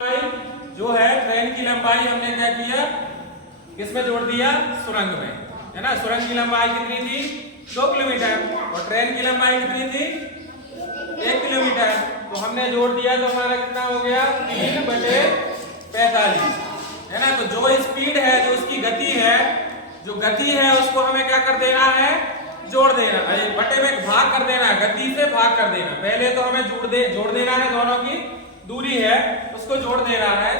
जो है ट्रेन की लंबाई हमने क्या किया, किसमें जोड़ दिया, सुरंग में, है ना। सुरंग की लंबाई कितनी थी, 2 किलोमीटर, और ट्रेन की लंबाई कितनी थी, 1 किलोमीटर। तो हमने जोड़ दिया तो हमारा कितना हो गया, 3/45, है ना। तो जो स्पीड है, जो उसकी गति है, जो गति है उसको हमें क्या कर देना है, जोड़ देना, बटे में भाग कर देना, गति से भाग कर देना। पहले तो हमें जोड़ देना है, दोनों की दूरी है उसको जोड़ देना है,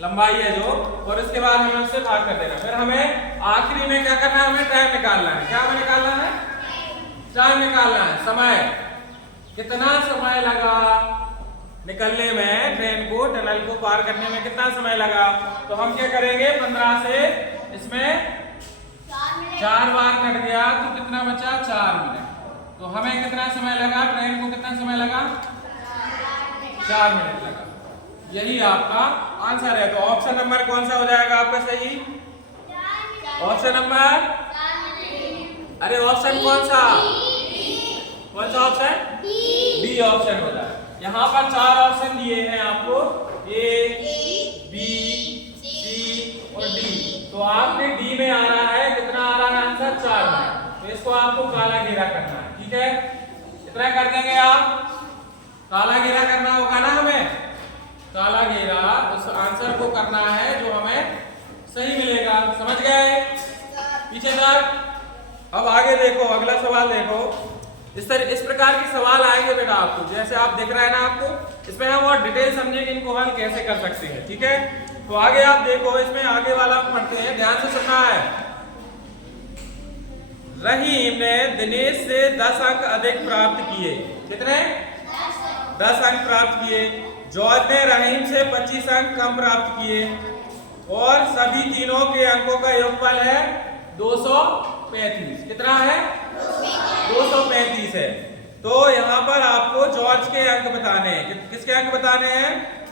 लंबाई है जो, और इसके बाद हमें उससे भाग कर देना। फिर हमें आखिरी में क्या करना है, हमें टाइम निकालना है। क्या हमें निकालना है, टाइम निकालना है, समय, कितना समय लगा निकलने में, ट्रेन को, टनल को पार करने में कितना समय लगा। तो हम क्या करेंगे, 15 से इसमें 4 बार कट गया तो कितना बचा, 4 मिनट। तो हमें कितना समय लगा, ट्रेन को कितना समय लगा, 4 मिनट लगा। यही आपका आंसर है। तो ऑप्शन नंबर कौन सा हो जाएगा आपका सही, ऑप्शन नंबर, अरे ऑप्शन कौन सा ऑप्शन, बी ऑप्शन हो जाएगा। यहाँ पर 4 ऑप्शन दिए हैं आपको, ए, बी, सी और डी। तो आपने डी में आ रहा है, कितना आ रहा है आंसर, 4 मिनट। तो इसको आपको काला घेरा करना है, ठीक है। कितना कर देंगे आप, काला घेरा करना होगा ना हमें, काला घेरा उस आंसर को करना है जो हमें सही मिलेगा। समझ गए पीछे तक। अब आगे देखो, अगला सवाल देखो। इस प्रकार के सवाल आएंगे बेटा आपको, जैसे आप देख रहे हैं ना आपको, इसमें हम और डिटेल समझे कि इनको हल कैसे कर सकते हैं, ठीक है। तो आगे आप देखो, इसमें आगे वाला पढ़ते हैं, ध्यान से सुनना है। रहीम ने दिनेश से 10 अंक अधिक प्राप्त किए, कितने, 10 अंक प्राप्त किए। जॉर्ज ने रहीम से 25 अंक कम प्राप्त किए, और सभी तीनों के अंकों का योगफल है 235। कितना है, 235 है। तो यहाँ पर आपको जॉर्ज के अंक बताने हैं। किसके अंक बताने हैं,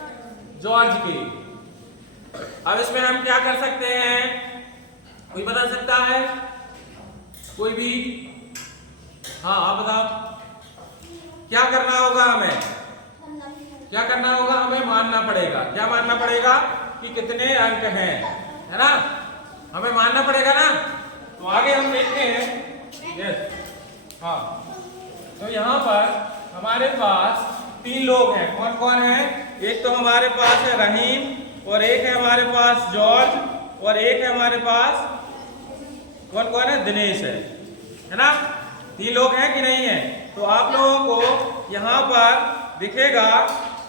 जॉर्ज के। अब इसमें हम क्या कर सकते हैं, कोई बता सकता है, कोई भी, हाँ आप बताओ। क्या करना होगा हमें, क्या करना होगा, हमें मानना पड़ेगा। क्या मानना पड़ेगा कि कितने अंक हैं, है ना, हमें मानना पड़ेगा ना। तो आगे हम देखते हैं, यस, हाँ। तो यहाँ पर हमारे पास 3 लोग हैं, कौन कौन है, एक तो हमारे पास है रहीम, और एक है हमारे पास जॉर्ज, और एक है हमारे पास कौन कौन है, दिनेश है ना। 3 लोग हैं कि नहीं है। तो आप लोगों को यहाँ पर दिखेगा,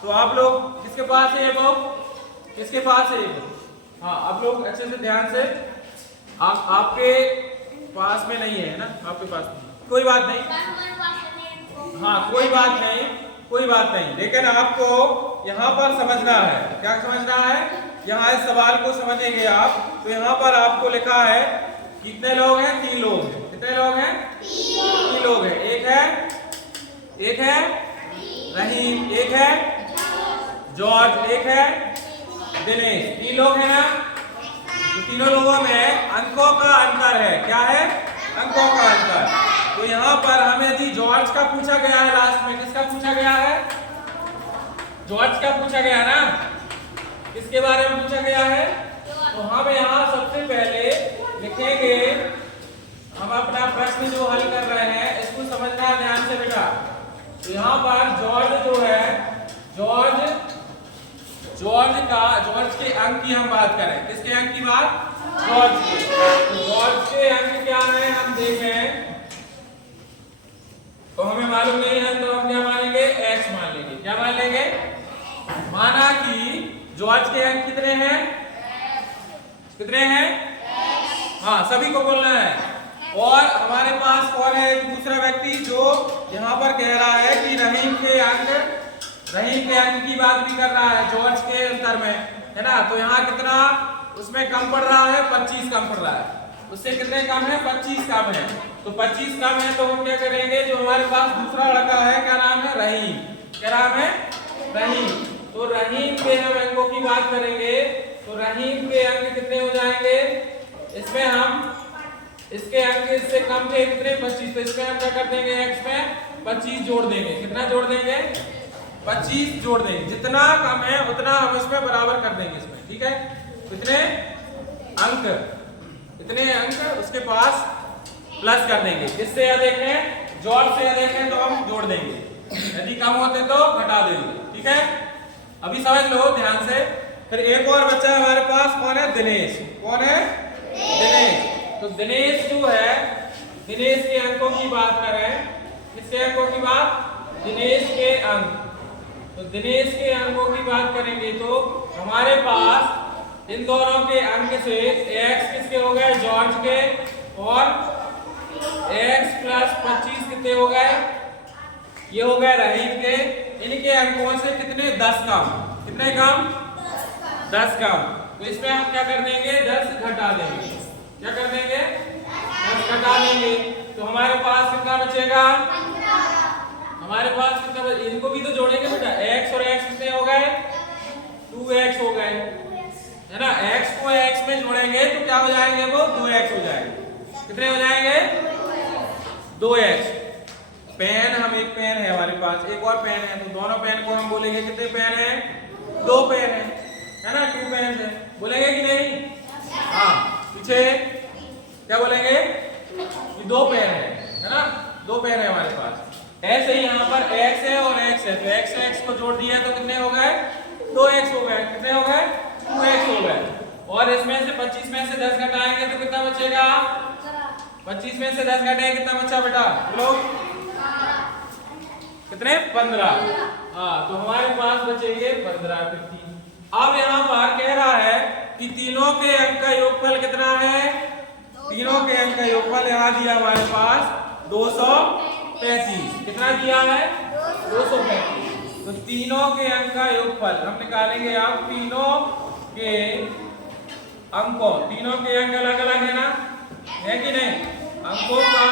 तो आप लोग किसके पास है ये बुक, किसके पास है ये बुक, हाँ आप लोग अच्छे से ध्यान से, आपके पास में नहीं है ना, आपके पास नहीं, कोई बात नहीं, हाँ कोई बात नहीं, कोई बात नहीं। लेकिन आपको यहाँ पर समझना है, क्या समझना है, यहाँ इस सवाल को समझेंगे आप। तो यहाँ पर आपको लिखा है कितने लोग हैं, 3 लोग हैं। कितने लोग हैं, 3 लोग हैं। एक है रहीम, एक है जॉर्ज, एक है दिनेश। 3 लोग हैं ना। तो तीनों लोगों में अंकों का अंतर है, क्या है, अंकों का अंतर। तो यहाँ पर हमें यदि जॉर्ज का पूछा गया है, लास्ट में किसका पूछा गया है, जॉर्ज का पूछा गया ना, किसके बारे में पूछा गया है। तो हम यहाँ सबसे पहले लिखेंगे, हम अपना प्रश्न जो हल कर रहे हैं इसको समझना है ध्यान से बेटा। तो यहाँ पर जॉर्ज जो है, जॉर्ज के अंक की हम बात करें, किसके अंक की बात, जॉर्ज के। तो जॉर्ज के अंक क्या है, हम देखें तो हमें मालूम नहीं है, तो हम क्या मानेंगे, x मान लेंगे। क्या मान लेंगे, माना कि जॉर्ज के अंक कितने हैं, कितने हैं, हाँ सभी को बोलना है। और हमारे पास कौन है, दूसरा व्यक्ति जो यहाँ पर कह रहा है कि रहीम के अंक की बात भी कर रहा है जॉर्ज के अंतर में, है ना। तो यहाँ कितना उसमें कम पड़ रहा है, 25 कम पड़ रहा है, उससे कितने कम है, 25 कम है। तो 25 कम है, तो हम क्या करेंगे, जो हमारे पास दूसरा लड़का है, क्या नाम है, रहीम, क्या नाम है, रहीम। तो रहीम के हम अंकों की बात करेंगे, तो रहीम के अंक कितने हो जाएंगे, इसमें हम इसके अंक इससे कम थे कितने, 25। तो इसमें हम क्या कर देंगे, x में 25 जोड़ देंगे। कितना जोड़ देंगे, 25 जोड़ देंगे, जितना कम है उतना हम इसमें बराबर कर देंगे इसमें, ठीक है। कितने अंक, इतने अंक उसके पास प्लस कर देंगे। किससे अधिक है, जोड़ से अधिक है तो हम जोड़ देंगे, यदि कम होते तो घटा देंगे, ठीक है। अभी समझ लो ध्यान से। फिर एक और बच्चा है हमारे पास, कौन है, दिनेश। कौन है, दिनेश। तो दिनेश जो है, दिनेश के अंकों की बात करें, किसके अंकों की बात, दिनेश के अंक। तो दिनेश के अंकों की बात करेंगे तो हमारे पास इन दोनों के अंक से x किसके हो गए, जॉर्ज के, और x प्लस 25 कितने हो गए, ये हो गए रहीम के। इनके अंकों से कितने, 10 कम। कितने कम, 10 कम। तो इसमें हम क्या कर देंगे, 10 घटा देंगे। क्या कर देंगे, 10 घटा देंगे। तो हमारे पास कितना बचेगा, हमारे पास कितना, इनको भी तो जोड़ेंगे बेटा, x और x कितने हो गए, 2x हो गए, है ना। x को x में जोड़ेंगे तो क्या हो जाएंगे, वो 2x हो जाएंगे। कितने हो जाएंगे, 2x। पेन, हम एक पेन है हमारे पास, एक और पेन है, तो दोनों पेन को हम बोलेंगे कितने पेन है, 2 पेन है ना, 2 पेन है, बोलेंगे कि नहीं। हाँ, पीछे क्या बोलेंगे, ये 2 पेन है ना, 2 पेन है हमारे पास। ऐसे ही यहाँ पर x है और x है, तो x से x को जोड़ दिया तो कितने हो गए, 2x हो गए। कितने हो गए, 2x हो गए। और इसमें से 25 में से 10 घटाएंगे तो कितना बचेगा, 25 में से 10 घटाएंगे कितना बचा बेटा, बोलो कितने, 15। हाँ, तो हमारे पास बचेंगे 15। अब यहाँ पर कह रहा है कि तीनों के अंक का योगफल कितना है, तीनों के अंक का योगफल यहाँ दिया हमारे पास 235। कितना दिया है, 235। तो तीनों के अंक का योगफल हम निकालेंगे। आप तीनों के अंकों, तीनों के अंक अलग अलग है ना, है कि नहीं, अंकों का